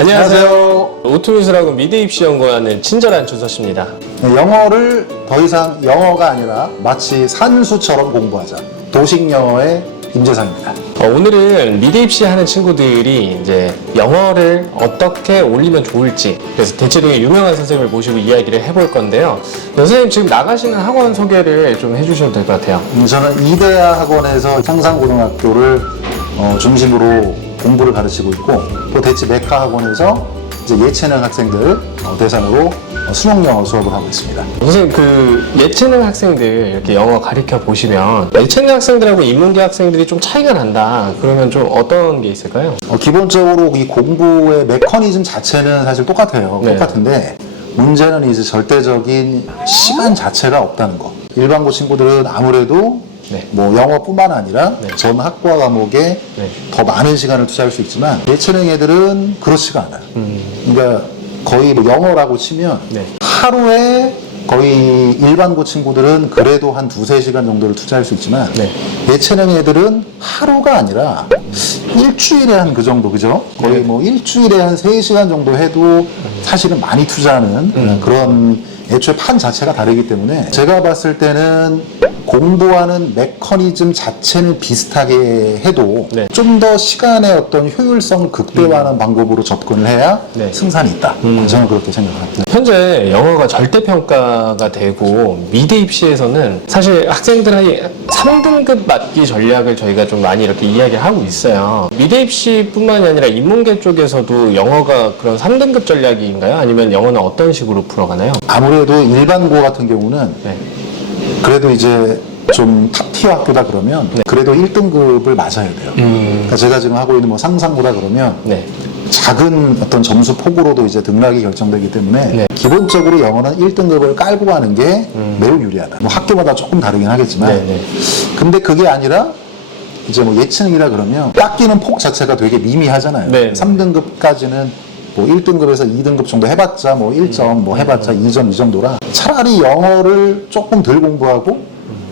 안녕하세요. 오토미술학원 미대 입시 연구하는 친절한 준서씨입니다. 영어를 더 이상 영어가 아니라 마치 산수처럼 공부하자. 도식 영어의 임재상입니다. 오늘은 미대 입시 하는 친구들이 이제 영어를 어떻게 올리면 좋을지, 그래서 대체동의 유명한 선생님을 모시고 이야기를 해볼 건데요. 선생님 지금 나가시는 학원 소개를 좀 해주셔도 될 것 같아요. 저는 이대하 학원에서 상상고등학교를 중심으로 공부를 가르치고 있고, 또 대치 메카 학원에서 이제 예체능 학생들 대상으로 수능 영어 수업을 하고 있습니다. 선생님 그 예체능 학생들 이렇게 영어 가르쳐 보시면 예체능 학생들하고 인문계 학생들이 좀 차이가 난다. 그러면 좀 어떤 게 있을까요? 기본적으로 이 공부의 메커니즘 자체는 사실 똑같아요. 네. 똑같은데 문제는 이제 절대적인 시간 자체가 없다는 거. 일반고 친구들은 아무래도 네. 뭐 영어뿐만 아니라 네. 전 학과 과목에 네. 더 많은 시간을 투자할 수 있지만 예체능 애들은 그렇지가 않아요. 그러니까 거의 뭐 영어라고 치면 네. 하루에 거의 일반고 친구들은 그래도 한 2-3시간 정도를 투자할 수 있지만 네. 예체능 애들은 하루가 아니라 일주일에 한 그 정도, 그죠? 거의 네. 뭐 일주일에 한 3시간 정도 해도 사실은 많이 투자하는 그런 애초에 판 자체가 다르기 때문에 제가 봤을 때는 공부하는 메커니즘 자체는 비슷하게 해도 네. 좀 더 시간의 어떤 효율성을 극대화하는 방법으로 접근을 해야 네. 승산이 있다. 저는 그렇게 생각합니다. 현재 영어가 절대평가가 되고 미대 입시에서는 사실 학생들의 3등급 맞기 전략을 저희가 좀 많이 이렇게 이야기를 하고 있어요. 미대 입시뿐만이 아니라 인문계 쪽에서도 영어가 그런 3등급 전략인가요? 아니면 영어는 어떤 식으로 풀어가나요? 아무래도 일반고 같은 경우는 네. 그래도 이제 좀 탑티어 학교다 그러면 네. 그래도 1등급을 맞아야 돼요. 그러니까 제가 지금 하고 있는 뭐 상상고다 그러면 네. 작은 어떤 점수 폭으로도 이제 등락이 결정되기 때문에 네. 기본적으로 영어는 1등급을 깔고 가는 게 매우 유리하다. 뭐 학교마다 조금 다르긴 하겠지만 네, 네. 근데 그게 아니라 이제 뭐 예체능이라 그러면 깎이는 폭 자체가 되게 미미하잖아요. 네. 3등급까지는 뭐 1등급에서 2등급 정도 해봤자 뭐 1점 뭐 해봤자 2점 이 정도라 차라리 영어를 조금 덜 공부하고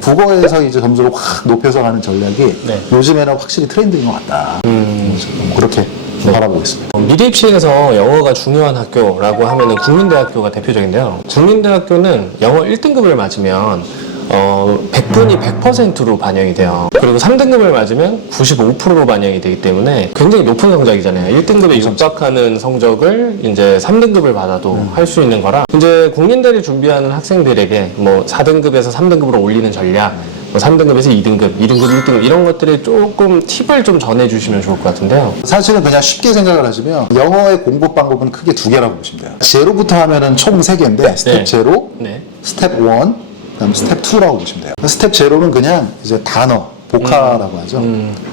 국어에서 이제 점수를 확 높여서 가는 전략이 네. 요즘에는 확실히 트렌드인 것 같다. 그렇게 바라보고 있습니다. 미대 입시에서 영어가 중요한 학교라고 하면은 국민대학교가 대표적인데요. 국민대학교는 영어 1등급을 맞으면 100분이 100%로 반영이 돼요. 그리고 3등급을 맞으면 95%로 반영이 되기 때문에 굉장히 높은 성적이잖아요. 1등급에 육박하는 성적을 이제 3등급을 받아도 할 수 있는 거라 이제 국민대를 준비하는 학생들에게 뭐 4등급에서 3등급으로 올리는 전략, 뭐 3등급에서 2등급, 2등급, 1등급 이런 것들을 조금 팁을 좀 전해주시면 좋을 것 같은데요. 사실은 그냥 쉽게 생각을 하시면 영어의 공부 방법은 크게 2개라고 보시면 돼요. 제로부터 하면은 총 3개인데 스텝 네. 제로, 네. 스텝 1, 그다음 스텝 2라고 보시면 돼요. 스텝 제로는 그냥 이제 단어, 복화라고 하죠.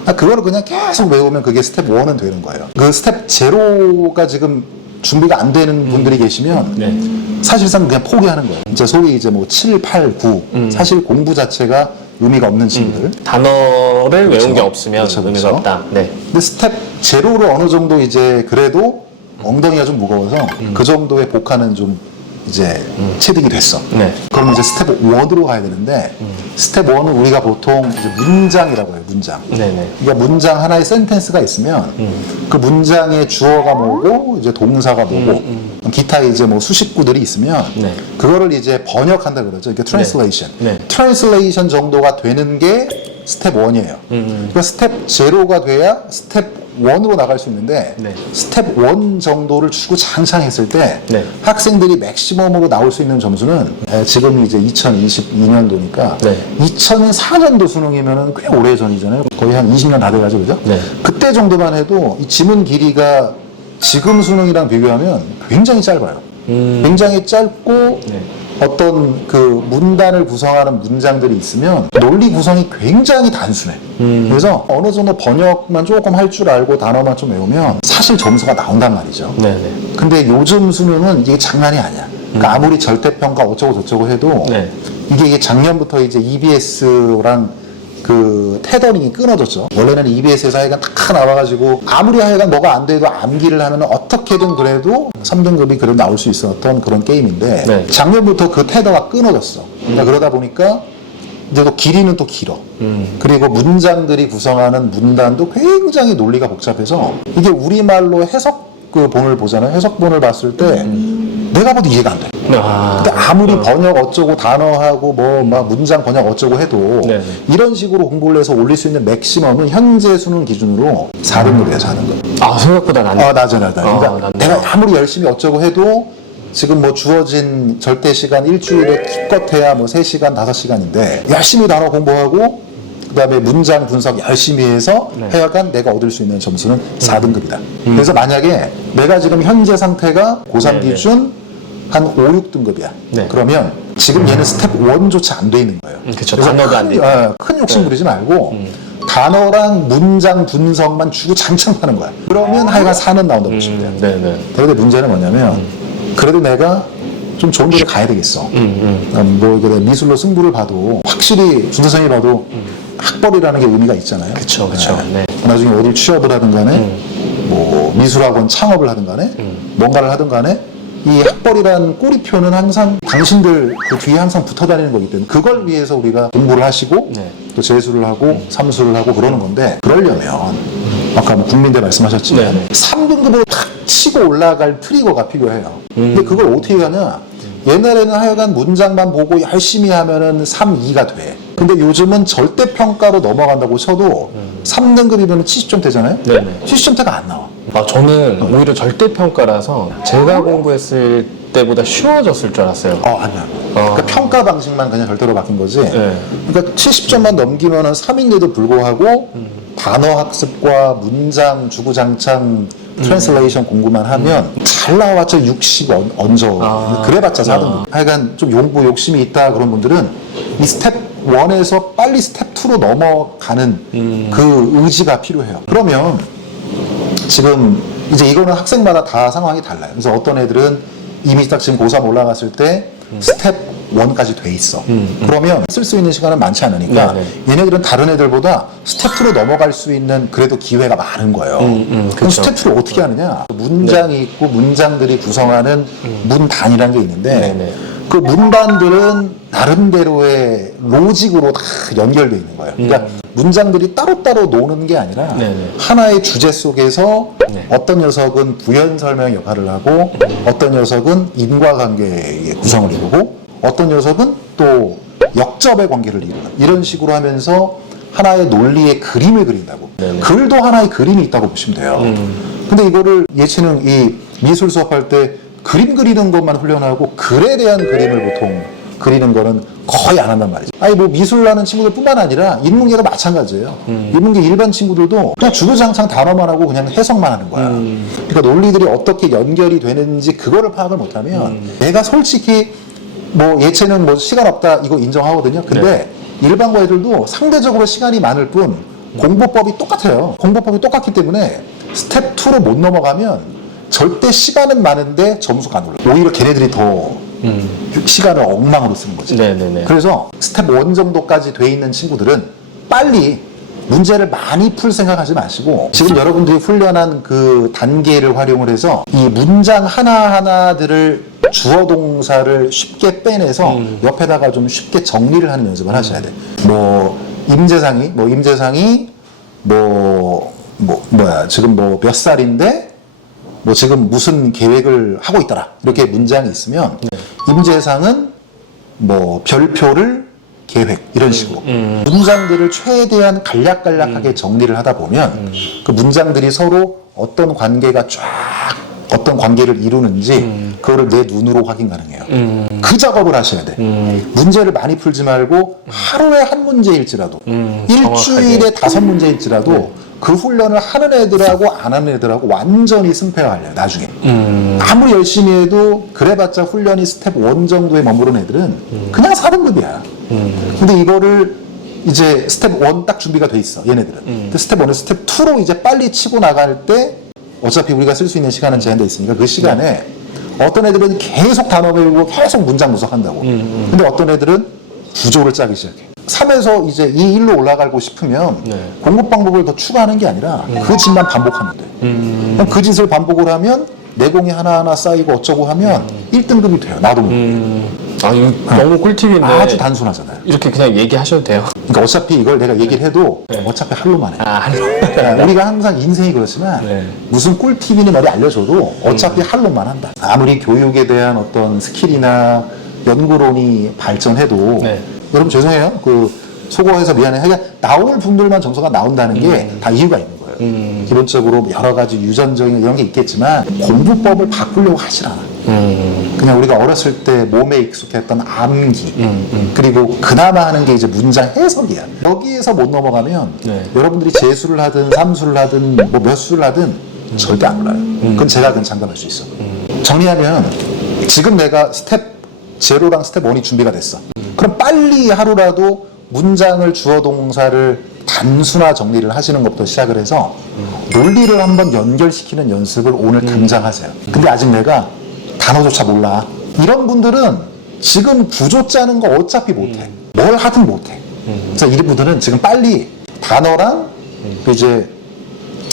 그거를 그냥 계속 외우면 그게 스텝 1은 되는 거예요. 그 스텝 제로가 지금 준비가 안 되는 분들이 계시면 네. 사실상 그냥 포기하는 거예요. 이제 소위 이제 뭐 7, 8, 9 사실 공부 자체가 의미가 없는 친구들. 단어를 그렇죠. 외운 게 없으면 그렇죠, 의미가 그렇죠. 없다. 네. 근데 스텝 제로로 어느 정도 이제 그래도 엉덩이가 좀 무거워서 그 정도의 복화는 좀 이제 체득이 됐어. 네. 그럼 이제 스텝 1으로 가야 되는데 스텝 1은 우리가 보통 이제 문장이라고 해요. 문장. 네네. 그러니까 문장 하나에 센텐스가 있으면 그 문장의 주어가 뭐고 이제 동사가 뭐고 기타 이제 뭐 수식구들이 있으면 네. 그거를 이제 번역한다 그러죠. 그러니까 트랜슬레이션. 네. 트랜슬레이션 정도가 되는 게 스텝 1이에요. 그러니까 스텝 제로가 돼야 스텝 1으로 나갈 수 있는데 네. 스텝 1 정도를 주고 장창 했을 때 네. 학생들이 맥시멈으로 나올 수 있는 점수는 지금 이제 2022년도니까 네. 2004년도 수능이면 꽤 오래 전이잖아요. 거의 한 20년 다 돼가지고 그죠? 네. 그때 정도만 해도 이 지문 길이가 지금 수능이랑 비교하면 굉장히 짧아요. 굉장히 짧고 네. 어떤 그 문단을 구성하는 문장들이 있으면 논리 구성이 굉장히 단순해. 그래서 어느 정도 번역만 조금 할 줄 알고 단어만 좀 외우면 사실 점수가 나온단 말이죠. 네네. 근데 요즘 수능은 이게 장난이 아니야. 그러니까 아무리 절대평가 어쩌고 저쩌고 해도 네. 이게 작년부터 이제 EBS랑 그 테더링이 끊어졌죠. 원래는 EBS에서 하여간 딱 나와가지고 아무리 하여간 뭐가 안 돼도 암기를 하면 어떻게든 그래도 3등급이 그래도 나올 수 있었던 그런 게임인데 네. 작년부터 그 테더가 끊어졌어. 그러니까 그러다 보니까 이제 또 길이는 또 길어. 그리고 문장들이 구성하는 문단도 굉장히 논리가 복잡해서 이게 우리말로 해석 그 본을 보잖아요. 해석본을 봤을 때 내가 봐도 이해가 안 돼. 근데 아무리 번역 어쩌고 단어하고 뭐 막 문장 번역 어쩌고 해도 네. 이런 식으로 공부를 해서 올릴 수 있는 맥시멈은 현재 수능 기준으로 4등급이에요, 4등급. 아, 생각보다 낮네. 낮아. 그러니까 낮네요. 내가 아무리 열심히 어쩌고 해도 지금 뭐 주어진 절대 시간 일주일에 기껏해야 뭐 3시간, 5시간인데 열심히 단어 공부하고 그다음에 문장 분석 열심히 해서 하여간 내가 얻을 수 있는 점수는 4등급이다. 그래서 만약에 내가 지금 현재 상태가 고3 기준 한 5, 6등급이야. 네. 그러면 지금 얘는 스텝 1조차 안 돼 있는 거예요. 그쵸. 그래서 단어도 안 돼. 큰 욕심 부리지 말고 단어랑 문장 분석만 주구장창 하는 거야. 그러면 하여간 4는 나온다고 보시면 돼요. 네네. 그런데 문제는 뭐냐면 그래도 내가 좀 좋은 데를 가야 되겠어. 뭐 이게 미술로 승부를 봐도 확실히 준 선생님이 봐도 학벌이라는 게 의미가 있잖아요. 그쵸. 네. 나중에 어딜 취업을 하든 간에 뭐 미술학원 창업을 하든 간에 뭔가를 하든 간에 이 학벌이란 꼬리표는 항상 당신들 그 뒤에 항상 붙어 다니는 거기 때문에 그걸 위해서 우리가 공부를 하시고 네. 또 재수를 하고 삼수를 하고 그러는 건데 그러려면 아까 뭐 국민대 말씀하셨지만 네. 3등급으로 탁 치고 올라갈 트리거가 필요해요. 근데 그걸 어떻게 하냐? 옛날에는 하여간 문장만 보고 열심히 하면은 3, 2가 돼. 근데 요즘은 절대평가로 넘어간다고 쳐도 3등급이면 70점 되잖아요? 네네. 70점대가 안 나와. 아, 저는 오히려 절대평가라서 제가 공부했을 때보다 쉬워졌을 줄 알았어요. 아니야. 그러니까 평가 방식만 그냥 절대로 바뀐 거지. 네. 그러니까 70점만 넘기면은 3인데도 불구하고 단어 학습과 문장 주구장창 트랜슬레이션 공부만 하면 잘 나와봤자 60 얹어. 그래봤자 4등급. 하여간 좀 욕심이 있다 그런 분들은 이 스텝 1에서 빨리 스텝 2로 넘어가는 그 의지가 필요해요. 그러면 지금 이제 이거는 학생마다 다 상황이 달라요. 그래서 어떤 애들은 이미 딱 지금 고3 올라갔을 때 스텝 1까지 돼 있어. 그러면 쓸 수 있는 시간은 많지 않으니까 얘네들은 다른 애들보다 스텝 2로 넘어갈 수 있는 그래도 기회가 많은 거예요. 그럼 스텝 2를 어떻게 하느냐? 문장이 있고 문장들이 구성하는 문단이라는 게 있는데 그 문단들은 나름대로의 로직으로 다 연결되어 있는 거예요. 그러니까 문장들이 따로따로 노는 게 아니라 하나의 주제 속에서 어떤 녀석은 부연 설명 역할을 하고 어떤 녀석은 인과관계의 구성을 이루고 어떤 녀석은 또 역접의 관계를 이루는 이런 식으로 하면서 하나의 논리의 그림을 그린다고. 글도 하나의 그림이 있다고 보시면 돼요. 근데 이거를 예체능 이 미술 수업할 때 그림 그리는 것만 훈련하고 글에 대한 그림을 보통 그리는 거는 거의 안 한단 말이죠. 아니 뭐 미술하는 친구들 뿐만 아니라 인문계가 마찬가지예요. 인문계 일반 친구들도 그냥 주구장창 단어만 하고 그냥 해석만 하는 거야. 그러니까 논리들이 어떻게 연결이 되는지 그거를 파악을 못하면 내가 솔직히 뭐 예체능 뭐 시간 없다 이거 인정하거든요. 근데 일반고 애들도 상대적으로 시간이 많을 뿐 공부법이 똑같아요. 공부법이 똑같기 때문에 스텝 2로 못 넘어가면 절대 시간은 많은데 점수가 안 올라. 오히려 걔네들이 더 시간을 엉망으로 쓰는 거지. 그래서 스텝 1 정도까지 돼 있는 친구들은 빨리 문제를 많이 풀 생각하지 마시고 지금 여러분들이 훈련한 그 단계를 활용을 해서 이 문장 하나하나들을 주어 동사를 쉽게 빼내서 옆에다가 좀 쉽게 정리를 하는 연습을 하셔야 돼. 뭐 임재상이 지금 뭐 몇 살인데 뭐 지금 무슨 계획을 하고 있더라 이렇게 문장이 있으면 임재상은 뭐 별표를 계획 이런 식으로 문장들을 최대한 간략간략하게 정리를 하다 보면 그 문장들이 서로 어떤 관계가 쫙 어떤 관계를 이루는지 그거를 내 눈으로 확인 가능해요. 그 작업을 하셔야 돼. 문제를 많이 풀지 말고 하루에 한 문제일지라도 일주일에 5문제일지라도 그 훈련을 하는 애들하고 안 하는 애들하고 완전히 승패가 갈려요. 나중에 아무리 열심히 해도 그래봤자 훈련이 스텝 1 정도에 머무른 애들은 그냥 4등급이야. 근데 이거를 이제 스텝 1 딱 준비가 돼 있어 얘네들은. 근데 스텝 1에서 스텝 2로 이제 빨리 치고 나갈 때 어차피 우리가 쓸 수 있는 시간은 제한되어 있으니까 그 시간에 어떤 애들은 계속 단어 배우고 계속 문장 분석한다고. 근데 어떤 애들은 구조를 짜기 시작해. 3에서 이제 이 1로 올라가고 싶으면 공부 방법을 더 추가하는 게 아니라 그 짓만 반복하면 돼. 그럼 그 짓을 반복을 하면 내공이 하나하나 쌓이고 어쩌고 하면 1등급이 돼요. 나도 모르게. 이거 너무 꿀팁인데. 아주 단순하잖아요. 이렇게 그냥 얘기하셔도 돼요. 그러니까 어차피 이걸 내가 얘기를 해도 네. 어차피 할로만 해. 할로. 그러니까 우리가 항상 인생이 그렇지만 네. 무슨 꿀팁이니 말이 알려줘도 어차피 할로만 한다. 아무리 교육에 대한 어떤 스킬이나 연구론이 발전해도 네. 여러분 죄송해요. 그 소거해서 미안해. 그러니까 나올 분들만 점수가 나온다는 게 다 이유가 있는 거예요. 기본적으로 여러 가지 유전적인 이런 게 있겠지만 공부법을 바꾸려고 하질 않아. 그냥 우리가 어렸을 때 몸에 익숙했던 암기 그리고 그나마 하는 게 이제 문장 해석이야. 여기에서 못 넘어가면 네. 여러분들이 재수를 하든 삼수를 하든 뭐 몇 수를 하든 절대 안 올라요. 그건 제가 장담할 수 있어. 정리하면 지금 내가 스텝 제로랑 스텝 1이 준비가 됐어. 그럼 빨리 하루라도 문장을 주어 동사를 단순화 정리를 하시는 것부터 시작을 해서 논리를 한번 연결시키는 연습을 오늘 당장 하세요. 근데 아직 내가 단어조차 몰라. 이런 분들은 지금 구조 짜는 거 어차피 못해. 뭘 하든 못해. 그래서 이런 분들은 지금 빨리 단어랑 또 이제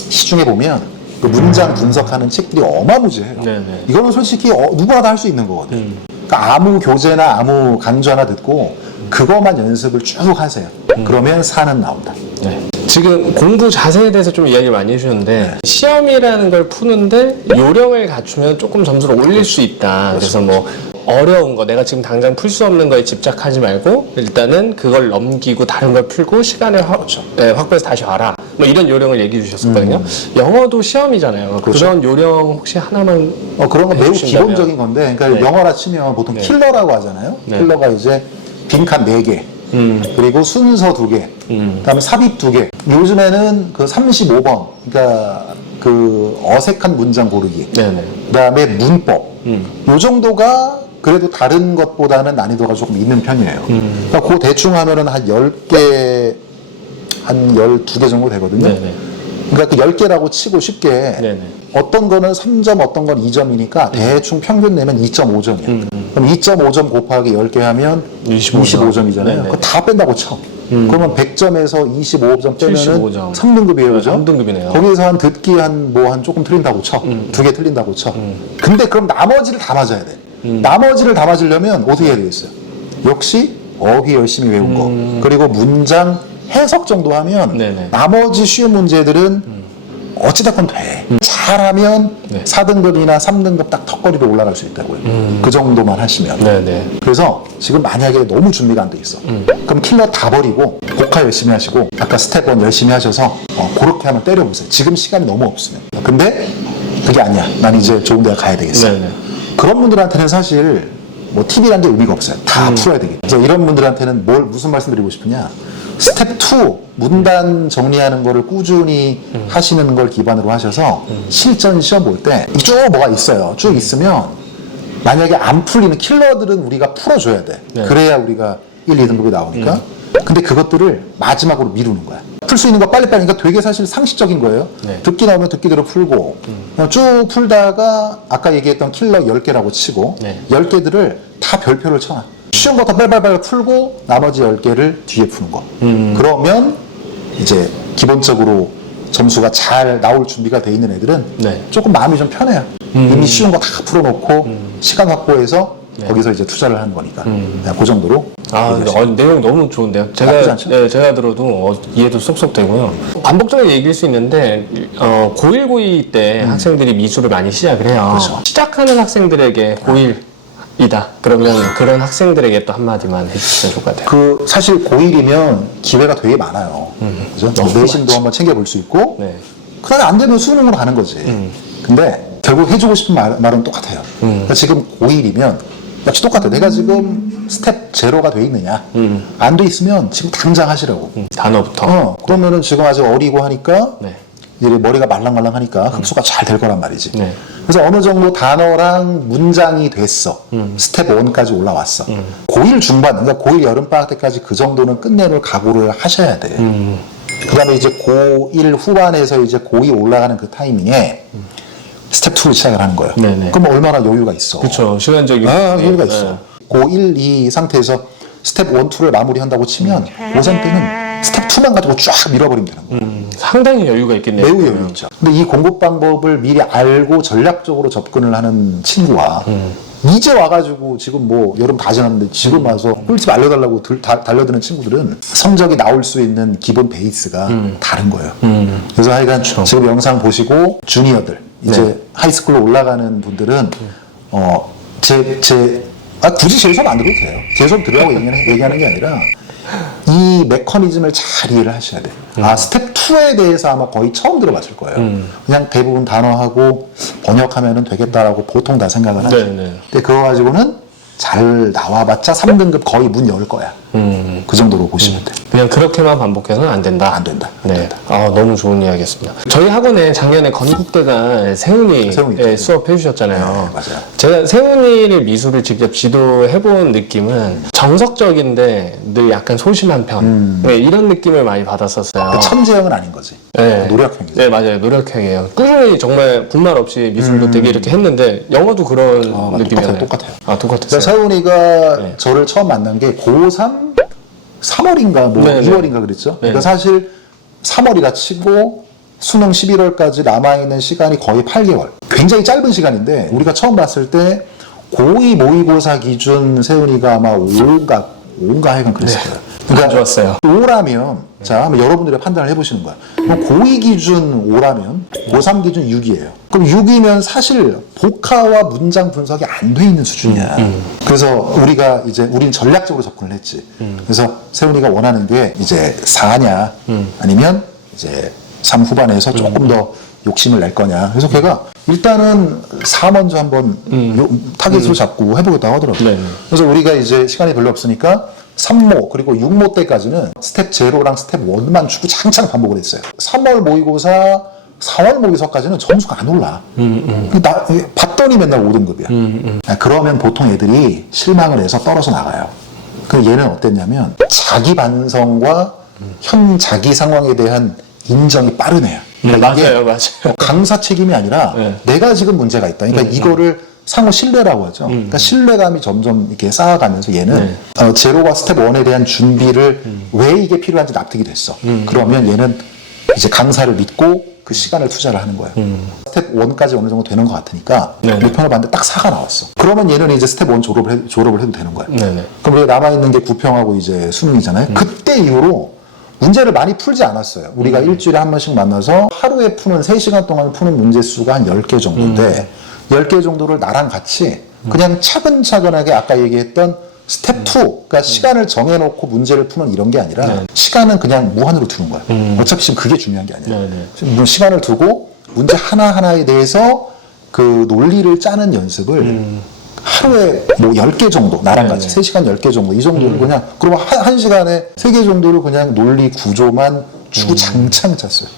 시중에 보면 그 문장 분석하는 책들이 어마무지해요. 네네. 이거는 솔직히 누구나 다 할 수 있는 거거든. 그러니까 아무 교재나 아무 강좌 하나 듣고 그것만 연습을 쭉 하세요. 그러면 사는 나온다. 네. 지금 공부 자세에 대해서 좀 이야기를 많이 해주셨는데 시험이라는 걸 푸는데 요령을 갖추면 조금 점수를 올릴 수 있다. 그래서 뭐 어려운 거 내가 지금 당장 풀 수 없는 거에 집착하지 말고 일단은 그걸 넘기고 다른 걸 풀고 시간을 확보해서 다시 와라. 뭐 이런 요령을 얘기해 주셨었거든요. 영어도 시험이잖아요. 그렇죠. 그런 요령 혹시 하나만 그런 건 매우 해주신다면. 기본적인 건데, 그러니까 네. 영어라 치면 보통 네. 킬러라고 하잖아요. 네. 킬러가 이제 빈칸 4개, 그리고 순서 2개, 그다음에 삽입 2개. 요즘에는 그 35번, 그러니까 그 어색한 문장 고르기, 네네. 그다음에 문법, 요 정도가 그래도 다른 것보다는 난이도가 조금 있는 편이에요. 그러니까 그 대충 하면은 한 10개, 한 12개 정도 되거든요. 네네. 그러니까 그 10개라고 치고 쉽게 네네. 어떤 거는 3점, 어떤 건 2점이니까 대충 평균 내면 2.5점이야. 그럼 2.5점 곱하기 10개 하면 25점이잖아요. 네네. 그거 다 뺀다고 쳐. 그러면 100점에서 25점 빼면은 75점. 3등급이에요, 그죠? 3등급이네요. 거기서 한 듣기 한 조금 틀린다고 쳐. 2개 틀린다고 쳐. 근데 그럼 나머지를 다 맞아야 돼. 나머지를 다 맞으려면 어떻게 해야 되겠어요? 역시 어휘 열심히 외운 거. 그리고 문장 해석 정도 하면 네네. 나머지 쉬운 문제들은 어찌됐건 돼. 잘하면 네. 4등급이나 3등급 딱 턱걸이로 올라갈 수 있다고요. 그 정도만 하시면. 네네. 그래서 지금 만약에 너무 준비가 안 돼 있어. 그럼 킬러 다 버리고 복화 열심히 하시고 아까 스텝 1 열심히 하셔서 그렇게 한번 때려보세요. 지금 시간이 너무 없으면. 근데 그게 아니야. 난 이제 좋은 데가 가야 되겠어. 네네. 그런 분들한테는 사실 뭐 팁이라는 게 의미가 없어요. 다 풀어야 되겠죠. 그래서 이런 분들한테는 무슨 말씀 드리고 싶으냐. 스텝 2 문단 정리하는 거를 꾸준히 하시는 걸 기반으로 하셔서 실전 시험 볼 때 쭉 뭐가 있어요. 쭉 있으면 만약에 안 풀리는 킬러들은 우리가 풀어줘야 돼. 네. 그래야 우리가 1, 2등급이 나오니까. 근데 그것들을 마지막으로 미루는 거야. 풀 수 있는 거 빨리빨리. 그러니까 되게 사실 상식적인 거예요. 네. 듣기 나오면 듣기대로 풀고 쭉 풀다가 아까 얘기했던 킬러 10개라고 치고 네. 10개들을 다 별표를 쳐놔. 쉬운 거부터 빨빨빨 풀고 나머지 10개를 뒤에 푸는 거. 그러면 이제 기본적으로 점수가 잘 나올 준비가 돼 있는 애들은 네. 조금 마음이 좀 편해요. 이미 쉬운 거 다 풀어놓고 시간 확보해서 거기서 이제 투자를 하는 거니까. 그 정도로. 내용 너무 좋은데요. 나쁘지 제가 않죠? 제가 들어도 이해도 쏙쏙 되고요. 반복적으로 얘기할 수 있는데 고1, 고2 때 학생들이 미술을 많이 시작을 해요. 그렇죠. 시작하는 학생들에게 고1이다. 그러면 그런 학생들에게 또 한마디만 해주시면 좋을 것 같아요. 그 사실 고1이면 기회가 되게 많아요. 그죠? 내신도 한번 챙겨볼 수 있고 네. 그러다 안 되면 수능으로 가는 거지. 근데 결국 해주고 싶은 말은 똑같아요. 그러니까 지금 고1이면 역시 똑같아. 내가 지금 스텝 제로가 돼 있느냐? 안 돼 있으면 지금 당장 하시라고. 단어부터. 그러면은 지금 아직 어리고 하니까 네. 이제 머리가 말랑말랑하니까 흡수가 잘 될 거란 말이지. 네. 그래서 어느 정도 단어랑 문장이 됐어. 스텝 1까지 올라왔어. 고1 중반, 그러니까 고1 여름방학 때까지 그 정도는 끝내놓을 각오를 하셔야 돼. 그 다음에 이제 고1 후반에서 이제 고2 올라가는 그 타이밍에 스텝 2를 시작을 하는 거예요. 네네. 그럼 얼마나 여유가 있어. 그렇죠. 시간적인. 여유가 네. 있어. 고1, 2 상태에서 스텝 1, 2를 마무리한다고 치면 고3 때는 스텝 2만 가지고 쫙 밀어버리면 되는 거예요. 상당히 여유가 있겠네요. 매우 여유 있죠. 근데 이 공부 방법을 미리 알고 전략적으로 접근을 하는 친구와 이제 와가지고 지금 뭐 여름 다 지났는데 지금 와서 꿀팁 알려달라고 달려드는 친구들은 성적이 나올 수 있는 기본 베이스가 다른 거예요. 그래서 하여간 지금 영상 보시고 주니어들 이제 하이스쿨로 올라가는 분들은 굳이 제 수업 안 들어도 돼요. 제 수업 들으라고 얘기하는 게 아니라 이 메커니즘을 잘 이해를 하셔야 돼요. 스텝 2에 대해서 아마 거의 처음 들어봤을 거예요. 그냥 대부분 단어하고 번역하면 되겠다라고 보통 다 생각을 하죠. 근데 그거 가지고는 잘 나와봤자 3등급 거의 문 열 거야. 그 정도로 보시면 돼요. 그냥 그렇게만 반복해서는 안 된다. 안 된다. 네. 너무 좋은 이야기였습니다. 저희 학원에 작년에 건국대가 세훈이 수업 해주셨잖아요. 네, 맞아요. 제가 세훈이를 미술을 직접 지도해본 느낌은 정석적인데 늘 약간 소심한 편. 네, 이런 느낌을 많이 받았었어요. 천재형은 아닌 거지. 네. 노력형이죠. 네, 맞아요. 노력형이에요. 꾸준히 정말 분말 없이 미술도 되게 이렇게 했는데 영어도 그런 느낌이었나요? 똑같아요. 똑같았어요. 세훈이가 저를 처음 만난 게 고3 3월인가 뭐 2월인가 그랬죠. 그러니까 사실 3월이라 치고 수능 11월까지 남아있는 시간이 거의 8개월. 굉장히 짧은 시간인데 우리가 처음 봤을 때 고2 모의고사 기준 세훈이가 아마 5인가 하여간 그랬을 거예요. 그러니까 좋았어요. 5라면 자 한번 여러분들이 판단을 해보시는 거야. 그럼 고2 기준 5라면 고3 기준 6이에요. 그럼 6이면 사실 복화와 문장 분석이 안 돼 있는 수준이야. 그래서 우린 전략적으로 접근을 했지. 그래서 세훈이가 원하는 게 이제 4냐 아니면 이제 3 후반에서 조금 더 욕심을 낼 거냐. 그래서 걔가 일단은 4 먼저 한번 타깃으로 잡고 해보겠다고 하더라고요. 그래서 우리가 이제 시간이 별로 없으니까 3모 그리고 6모 때까지는 스텝 0랑 스텝 1만 주고 창창 반복을 했어요. 3월 모의고사 4월 모의고사까지는 점수가 안 올라. 봤더니 맨날 5등급이야. 그러면 보통 애들이 실망을 해서 떨어져 나가요. 근데 얘는 어땠냐면 자기 반성과 현 자기 상황에 대한 인정이 빠른 애야. 그러니까 맞아요. 강사 책임이 아니라 내가 지금 문제가 있다. 그러니까 이거를 상호 신뢰라고 하죠. 그러니까 신뢰감이 점점 이렇게 쌓아가면서 얘는 제로와 스텝 1에 대한 준비를 왜 이게 필요한지 납득이 됐어. 그러면 얘는 이제 강사를 믿고 그 시간을 투자를 하는 거예요. 스텝 1까지 어느 정도 되는 것 같으니까 목표를 봤는데 딱 4가 나왔어. 그러면 얘는 이제 스텝 1 졸업을 해도 되는 거야. 그럼 우리가 남아있는 게 부평하고 이제 수능이잖아요. 그때 이후로 문제를 많이 풀지 않았어요. 우리가 일주일에 한 번씩 만나서 하루에 푸는 3시간 동안 푸는 문제 수가 한 10개 정도인데 10개 정도를 나랑 같이 그냥 차근차근하게 아까 얘기했던 스텝 2, 그러니까 시간을 정해놓고 문제를 푸는 이런 게 아니라 시간은 그냥 무한으로 두는 거야. 어차피 지금 그게 중요한 게 아니야. 지금 시간을 두고 문제 하나하나에 대해서 그 논리를 짜는 연습을 하루에 뭐 10개 정도, 나랑 같이 3시간 10개 정도, 이 정도를 그냥, 그리고 한 시간에 3개 정도를 그냥 논리 구조만 주고 장창 찼어요.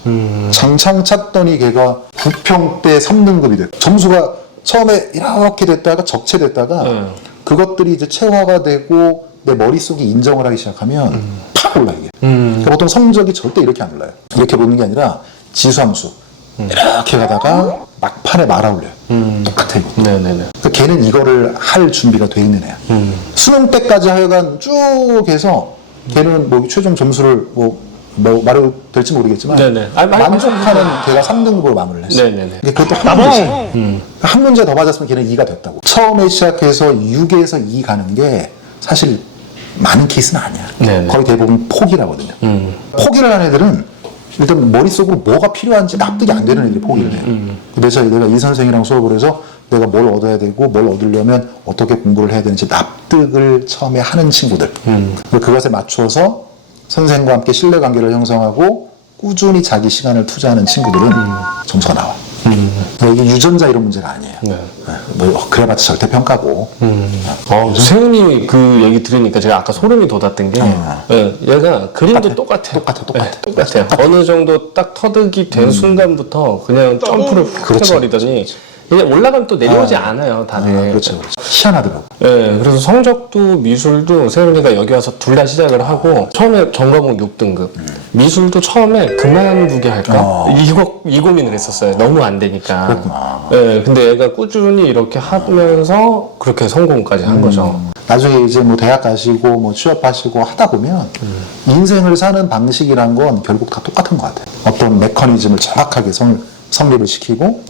장창 찼더니 걔가 부평 때 3등급이 됐고, 점수가 처음에 이렇게 됐다가 적체됐다가, 그것들이 이제 체화가 되고, 내 머릿속이 인정을 하기 시작하면, 팍 올라, 이게. 그러니까 보통 성적이 절대 이렇게 안 올라요. 이렇게 보는 게 아니라, 지수함수. 이렇게 가다가, 막판에 말아올려요. 똑같아, 이거. 그러니까 걔는 이거를 할 준비가 돼 있는 애야. 수능 때까지 하여간 쭉 해서 걔는 뭐 최종 점수를 뭐 말해도 될지 모르겠지만 만족하는 걔가 3등급으로 마무리를 했어. 근데 그것도 한 문제. 한 문제 더 맞았으면 걔는 2가 됐다고. 처음에 시작해서 6에서 2 가는 게 사실 많은 케이스는 아니야. 거의 대부분 포기라거든요. 포기를 한 애들은 일단 머릿속으로 뭐가 필요한지 납득이 안 되는 애들이 포기를 해요. 그래서 내가 이 선생이랑 수업을 해서 내가 뭘 얻어야 되고 뭘 얻으려면 어떻게 공부를 해야 되는지 납득을 처음에 하는 친구들. 그것에 맞춰서 선생과 함께 신뢰관계를 형성하고 꾸준히 자기 시간을 투자하는 친구들은 점수가 나와. 이게 유전자 이런 문제가 아니에요. 뭐 그래봤자 절대평가고. 세훈이 그 얘기 들으니까 제가 아까 소름이 돋았던 게 얘가 그림도 똑같아요. 어느 정도 딱 터득이 된 순간부터 그냥 점프를 해버리더니 이제 올라가면 또 내려오지 않아요, 다들. 그렇죠. 희한하더라고. 그래서 성적도 미술도 세훈이가 여기 와서 둘 다 시작을 하고 처음에 전과목 6등급 미술도 처음에 그만두게 할까? 이 고민을 했었어요. 너무 안 되니까. 그렇구나. 근데 얘가 꾸준히 이렇게 하면서 그렇게 성공까지 한 거죠. 나중에 이제 뭐 대학 가시고 뭐 취업하시고 하다 보면 인생을 사는 방식이란 건 결국 다 똑같은 것 같아요. 어떤 메커니즘을 정확하게 성립을 시키고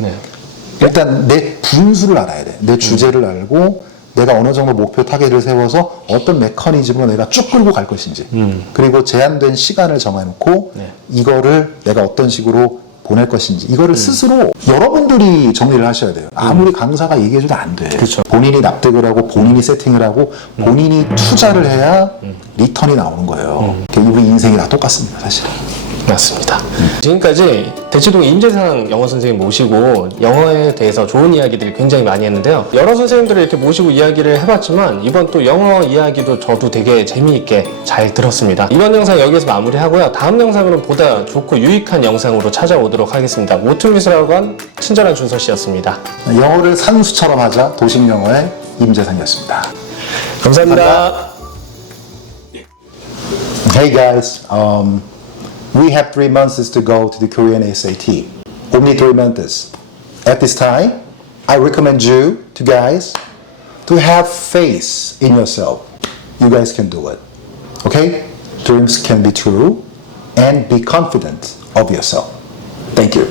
일단 내 분수를 알아야 돼. 내 주제를 알고 내가 어느 정도 목표 타겟을 세워서 어떤 메커니즘으로 내가 쭉 끌고 갈 것인지 그리고 제한된 시간을 정해놓고 네. 이거를 내가 어떤 식으로 보낼 것인지 이거를 스스로 여러분들이 정리를 하셔야 돼요. 아무리 강사가 얘기해줘도 안 돼. 그쵸. 본인이 납득을 하고 본인이 세팅을 하고 본인이 투자를 해야 리턴이 나오는 거예요. 우리 인생이 다 똑같습니다, 사실. 맞습니다. 지금까지 대치동 임재상 영어 선생님 모시고 영어에 대해서 좋은 이야기들을 굉장히 많이 했는데요. 여러 선생님들을 이렇게 모시고 이야기를 해봤지만 이번 또 영어 이야기도 저도 되게 재미있게 잘 들었습니다. 이번 영상 여기서 마무리하고요. 다음 영상으로 보다 좋고 유익한 영상으로 찾아오도록 하겠습니다. 모퉁미술학원 친절한 준서 씨였습니다. 영어를 산수처럼 하자 도심 영어의 임재상이었습니다. 감사합니다. Hey guys, we have 3 months to go to the Korean SAT. Only 3 months. At this time, I recommend you to guys to have faith in yourself. You guys can do it. Okay? Dreams can be true and be confident of yourself. Thank you.